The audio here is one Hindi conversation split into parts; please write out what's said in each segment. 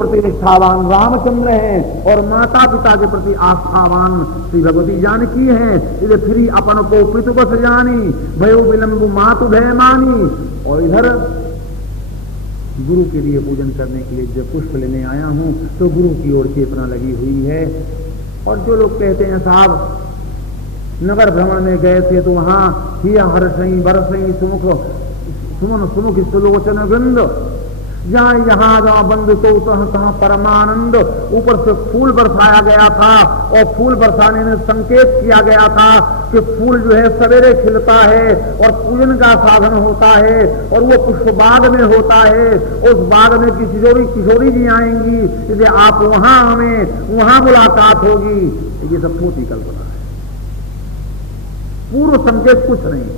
प्रति निष्ठावान रामचंद्र हैं और माता पिता के प्रति आस्थावान श्री भगवती जानकी हैं। इधर फिर अपन को पितु बस जानी भयो विलंबु मातु भय मानी। और इधर गुरु के लिए पूजन करने के लिए जब पुष्प लेने आया हूं तो गुरु की ओर चेतना लगी हुई है। और जो लोग कहते हैं साहब नगर भ्रमण में गए थे तो वहां हिया हर्षई बरसई सुमुख सुमन सुमुख सुलोचन वृंद, जहां यहां जहां बंद तो तहां परमानंद, ऊपर से फूल बरसाया गया था और फूल बरसाने में संकेत किया गया था कि फूल जो है सवेरे खिलता है और पूजन का साधन होता है और वो पुष्प बाग में होता है। उस बाग में किशोरी जी आएंगी, इसलिए आप वहां हमें वहां मुलाकात होगी। ये सब छोटी कल्पना है, पूर्व संकेत कुछ नहीं।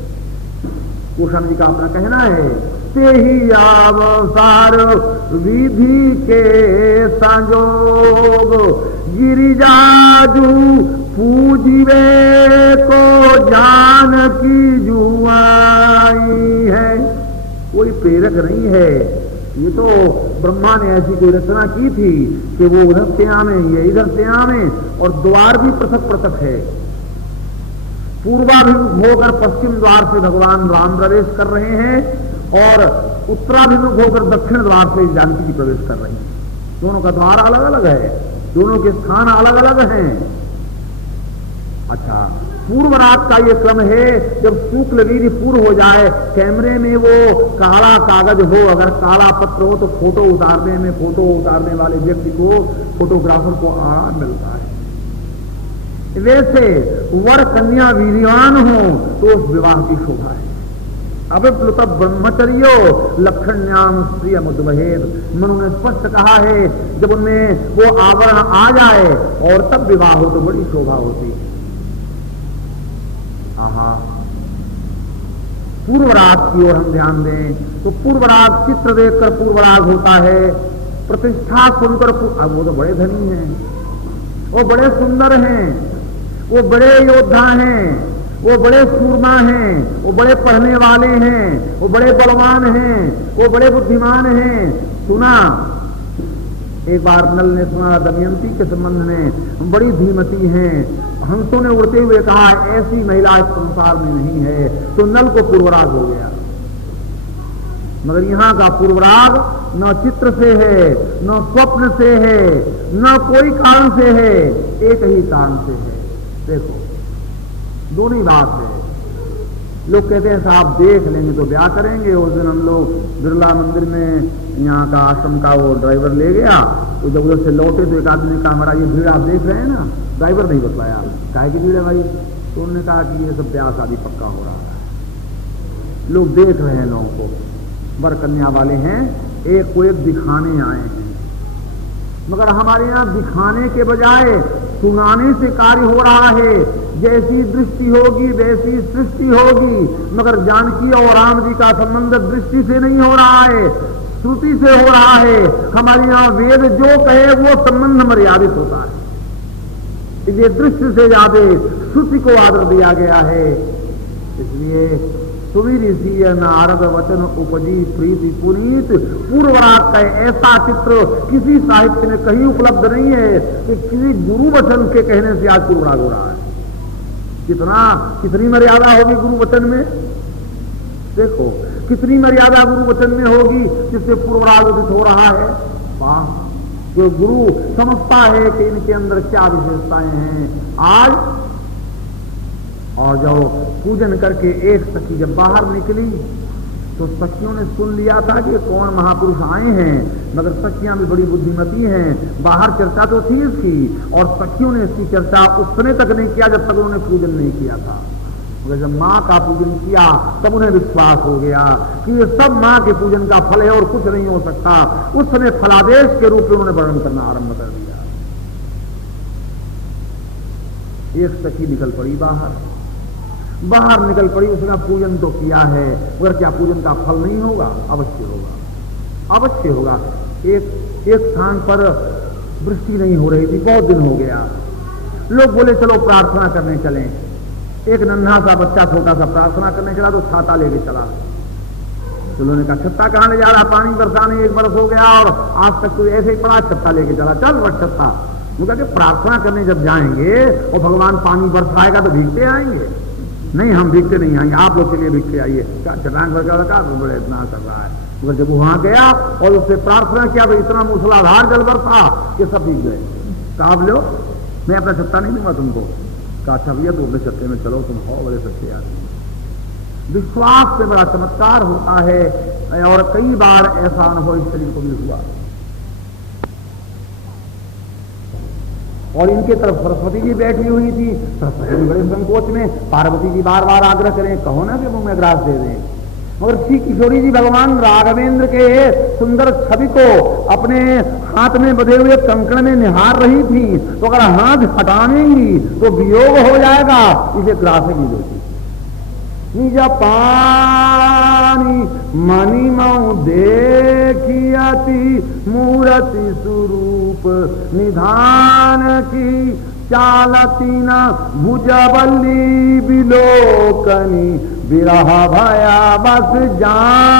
गोस्वामी जी का अपना कहना है ते ही अवसार विधि के संजोग गिरिजाजू पूजिवे को जान की जुआई है। कोई प्रेरक नहीं है, ये तो ब्रह्मा ने ऐसी कोई रचना की थी कि वो उधर से आवे ये इधर से आवे। और द्वार भी पृथक पृथक है। पूर्वाभिमुख होकर पश्चिम द्वार से भगवान राम प्रवेश कर रहे हैं और उत्तराभिमुख होकर दक्षिण द्वार से जानकी जी प्रवेश कर रही हैं। दोनों का द्वार अलग अलग है, दोनों के स्थान अलग अलग हैं। अच्छा, पूर्व रात का ये क्रम है, जब शुक्ल वीर्य पूर्व हो जाए, कैमरे में वो काला कागज हो, अगर काला पत्र हो तो फोटो उतारने वाले व्यक्ति को, फोटोग्राफर को आराम मिलता है। वैसे वर कन्या वीर्यवान हो तो उस विवाह की शोभा है। अभिप्लुत ब्रह्मचर्यो लक्षण्याम स्त्रिय मुद्वहेद, मनु ने स्पष्ट कहा है जब उनमें वो आवरण आ जाए और तब विवाह हो तो बड़ी शोभा होती है। आहा, पूर्वराग की ओर हम ध्यान दें तो पूर्वराग चित्र देखकर पूर्वराग होता है। प्रतिष्ठा सुनकर अब वो तो बड़े धनी हैं, वो बड़े सुंदर हैं, वो बड़े योद्धा हैं, वो बड़े सूरमा हैं, वो बड़े पढ़ने वाले हैं, वो बड़े बलवान हैं, वो बड़े बुद्धिमान हैं। सुना एक बार नल ने सुना दमयंती के संबंध में, बड़ी धीमती हैं। हंसों ने उड़ते हुए कहा ऐसी महिला इस संसार में नहीं है, तो नल को पूर्वराग हो गया। मगर यहाँ का पूर्वराग न चित्र से है, न स्वप्न से है, न कोई कारण से है, एक ही कारण से है। देखो दोनों ही बात है। लोग कहते हैं साहब देख लेंगे तो ब्याह करेंगे। उस दिन हम लोग बिरला मंदिर में यहाँ का आश्रम का वो ड्राइवर ले गया, तो जब उधर से लौटे तो एक आदमी ने कहा हमारा ये भीड़ आप देख रहे हैं ना। ड्राइवर नहीं बतलाया काहे की भीड़ है भाई, तो उन्होंने कहा कि ये सब ब्याह शादी पक्का हो रहा है, लोग देख रहे हैं, लोगों को वर कन्या वाले हैं, एक को एक दिखाने आए हैं। मगर हमारे यहाँ दिखाने के बजाय सुनाने से कार्य हो रहा है। जैसी दृष्टि होगी वैसी सृष्टि होगी, मगर जानकी और राम जी का संबंध दृष्टि से नहीं हो रहा है, श्रुति से हो रहा है। हमारे यहाँ वेद जो कहे वो संबंध मर्यादित होता है, इसलिए दृष्टि से ज्यादा श्रुति को आदर दिया गया है। इसलिए सुवीर नारद वचन उपजी प्रीति पुनीत, पूर्वराग का ऐसा चित्र किसी साहित्य में कहीं उपलब्ध नहीं है कि किसी गुरु वचन के कहने से आज पूर्वराग हो रहा है। कितनी मर्यादा होगी गुरु वचन में, देखो कितनी मर्यादा गुरु वचन में होगी जिससे पूर्वराग उदित हो रहा है। वाह, जो गुरु समझता है कि इनके अंदर क्या विशेषताएं हैं। आज और जो पूजन करके एक सखी जब बाहर निकली तो सखियों ने सुन लिया था कि कौन महापुरुष आए हैं, मगर सखियां भी बड़ी बुद्धिमती हैं। बाहर चर्चा तो थी इसकी, और सखियों ने इसकी चर्चा उस समय तक नहीं किया जब तक उन्होंने पूजन नहीं किया था। मगर जब माँ का पूजन किया तब उन्हें विश्वास हो गया कि ये सब माँ के पूजन का फल है और कुछ नहीं हो सकता। उस समय फलादेश के रूप में उन्होंने वर्णन करना आरंभ कर दिया। एक सखी निकल पड़ी बाहर निकल पड़ी, उसने पूजन तो किया है, मगर क्या पूजन का फल नहीं होगा? अवश्य होगा, अवश्य होगा। एक स्थान पर वृष्टि नहीं हो रही थी, बहुत दिन हो गया। लोग बोले चलो प्रार्थना करने चलें। एक नन्हा सा बच्चा छोटा सा प्रार्थना करने चला तो छाता लेके चला। तो उन्होंने कहा छत्ता कहाँ ले जा रहा, पानी बरसाने 1 बरस हो गया और आज तक तो ऐसे ही पड़ा, छत्ता लेके चला, चल रख छत्ता। उनका कि प्रार्थना करने जब जाएंगे और भगवान पानी बरसाएगा तो भीगते आएंगे? नहीं, हम भीगते नहीं आएंगे, आप लोग के लिए भीगते आइए। क्या चटांग रखा तो बड़े इतना कर रहा है। मगर जब वहां गया और उससे प्रार्थना किया तो इतना मूसलाधार जल बरसा कि सब भीग गए। कहा लो मैं अपना छत्ता नहीं दूंगा तुमको। कहा अच्छा भैया तुम अपने छत्ते में चलो, तुम हो बड़े सच्चे आदमी। विश्वास से बड़ा चमत्कार होता है और कई बार ऐसा अनुभव इस शरीर को भी हुआ। और इनके तरफ सरस्वती जी बैठी हुई थी। सरस्वती जी बड़े संकोच में, पार्वती जी बार बार आग्रह करें, कहो ना कि मुंह में ग्रास दे दें। मगर श्री किशोरी जी भगवान राघवेंद्र के सुंदर छवि को अपने हाथ में बंधे हुए कंकण में निहार रही थी, तो अगर हाथ हटाएंगी तो वियोग हो जाएगा, इसे ग्रास भी देती। निज पानी मणिमऊ देखियति मूर्ति स्वरूप निधान की चालती न भुजबल्ली विलोकनी विरह भया बस जानकी।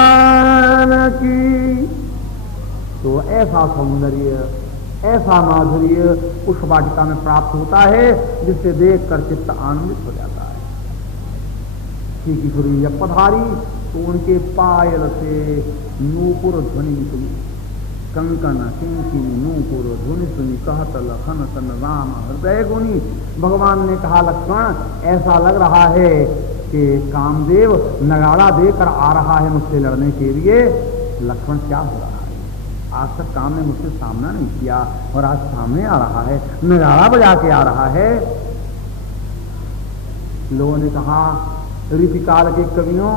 तो ऐसा सौंदर्य, ऐसा माधुर्य उस वाटिका में प्राप्त होता है जिससे देखकर चित्त आनंदित हो जाता है। श्री किशोरी जब पधारी तो उनके पायल से नूपुर ध्वनि सुनी, कंकन किंकिनी नूपुर ध्वनि सुनी, कहत लखन तन राम हृदय गुनी। भगवान ने कहा लक्ष्मण ऐसा लग रहा है कि कामदेव नगाड़ा देकर आ रहा है मुझसे लड़ने के लिए। लक्ष्मण क्या हो रहा है, आज तक काम ने मुझसे सामना नहीं किया और आज सामने आ रहा है, नगाड़ा बजा के आ रहा है। लोगों ने कहा रीतिकाल के कवियों,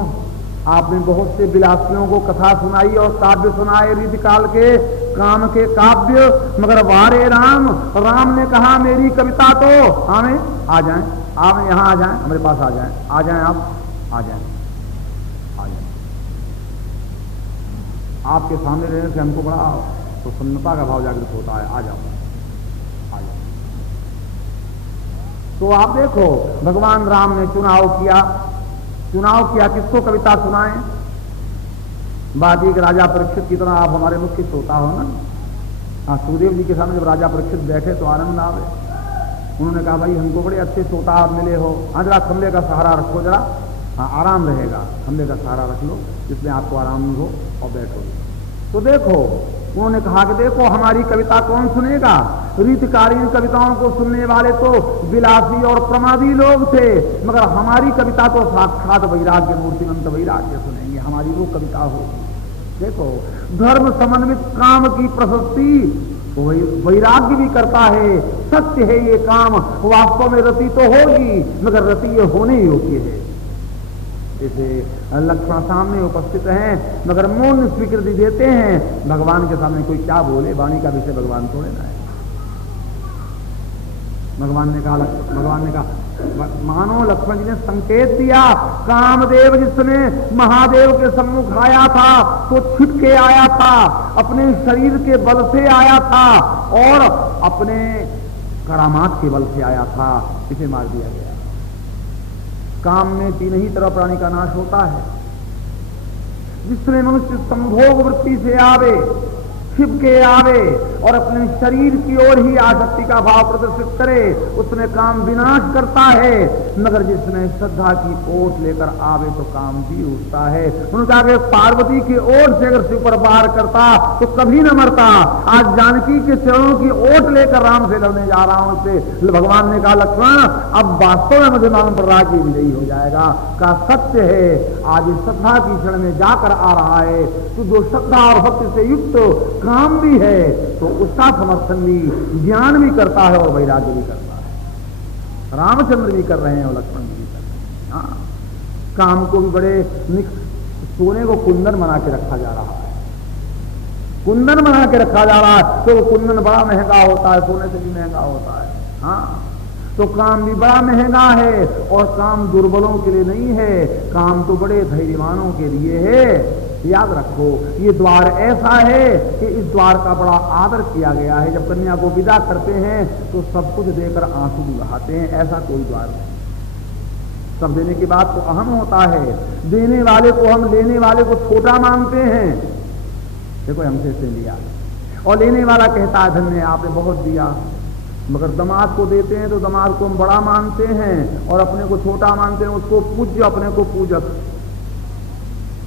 आपने बहुत से विलासियों को कथा सुनाई और काव्य सुनाए रीतिकाल के काम के काव्य, मगर वारे राम, राम ने कहा मेरी कविता तो हमें आ जाएं, आप यहाँ आ जाएं, हमारे पास आ जाएं, आ जाएं, आप आ जाएं, आ जाएं। आपके सामने रहने से हमको बड़ा प्रसन्नता का भाव जागृत होता है, आ जाओ, आ जाओ। तो आप देखो भगवान राम ने चुनाव किया किसको कविता सुनाएं? बाकी एक राजा परीक्षित की तरह आप हमारे मुख्य श्रोता हो ना। हाँ, सुखदेव जी के सामने जब राजा परीक्षित बैठे तो आनंद आवे। उन्होंने कहा भाई हमको बड़े अच्छे श्रोता आप मिले हो, हाँ जरा खंबे का सहारा रखो, जरा हाँ आराम रहेगा, खंबे का सहारा रख लो जिसमें आपको आराम हो और बैठो। तो देखो उन्होंने कहा कि देखो हमारी कविता कौन सुनेगा? रीतिकालीन कविताओं को सुनने वाले तो विलासी और प्रमादी लोग थे, मगर हमारी कविता तो साक्षात वैराग्य मूर्तिमंत वैराग्य सुनेंगे, हमारी वो कविता होगी। देखो धर्म समन्वित काम की प्रशस्ति वैराग्य भी करता है। सत्य है ये काम, वास्तव में रति तो होगी मगर रति ये होने योग्य है। जैसे लक्ष्मण सामने उपस्थित हैं मगर मौन स्वीकृति देते हैं, भगवान के सामने कोई क्या बोले, वाणी का विषय भगवान थोड़े ना है। भगवान ने कहा मानो लक्ष्मण जी ने संकेत दिया, कामदेव जिसने महादेव के सम्मुख आया था तो छिप के आया था, अपने शरीर के बल से आया था और अपने करामात के बल से आया था, इसे मार दिया गया। काम में 3 ही तरह प्राणी का नाश होता है। जिसमें मनुष्य संभोग वृत्ति से आवे, छिप के आवे और अपने शरीर की ओर ही आसक्ति का भाव प्रदर्शित करे, उसमें काम विनाश करता है। मगर जिसमें श्रद्धा की ओट लेकर आवे तो काम भी उठता है। उनका आगे पार्वती की ओट से अगर शिव पर वार करता तो कभी न मरता। आज जानकी के चरणों की ओट लेकर राम से लड़ने जा रहा हूं, उससे भगवान ने कहा लक्ष्मण अब वास्तव में मुझे मालूम पड़ रहा है कि विजयी हो जाएगा। का सत्य है आज श्रद्धा की क्षण में जाकर आ रहा है, तो जो श्रद्धा और भक्ति से युक्त काम भी है तो उसका समर्थन भी ज्ञान भी करता है और वैराग्य भी करता है। रामचंद्र भी कर रहे हैं और लक्ष्मण भी कर रहे हैं। हाँ, काम को भी बड़े सोने को कुंदन बना के रखा जा रहा है, कुंदन बना के रखा जा रहा है। तो कुंदन बड़ा महंगा होता है, सोने से भी महंगा होता है। हाँ, तो काम भी बड़ा महंगा है और काम दुर्बलों के लिए नहीं है, काम तो बड़े धैर्यवानों के लिए है। याद रखो ये द्वार ऐसा है कि इस द्वार का बड़ा आदर किया गया है। जब कन्या को विदा करते हैं तो सब कुछ देकर आंसू भी बहाते हैं, ऐसा कोई द्वार नहीं। सब देने के बाद तो अहम होता है। देने वाले को हम लेने वाले को छोटा मानते हैं। देखो हमसे से लिया और लेने वाला कहता है धन्य आपने बहुत दिया। मगर दामाद को देते हैं तो दामाद को हम बड़ा मानते हैं और अपने को छोटा मानते हैं, उसको पूज्य अपने को पूजक।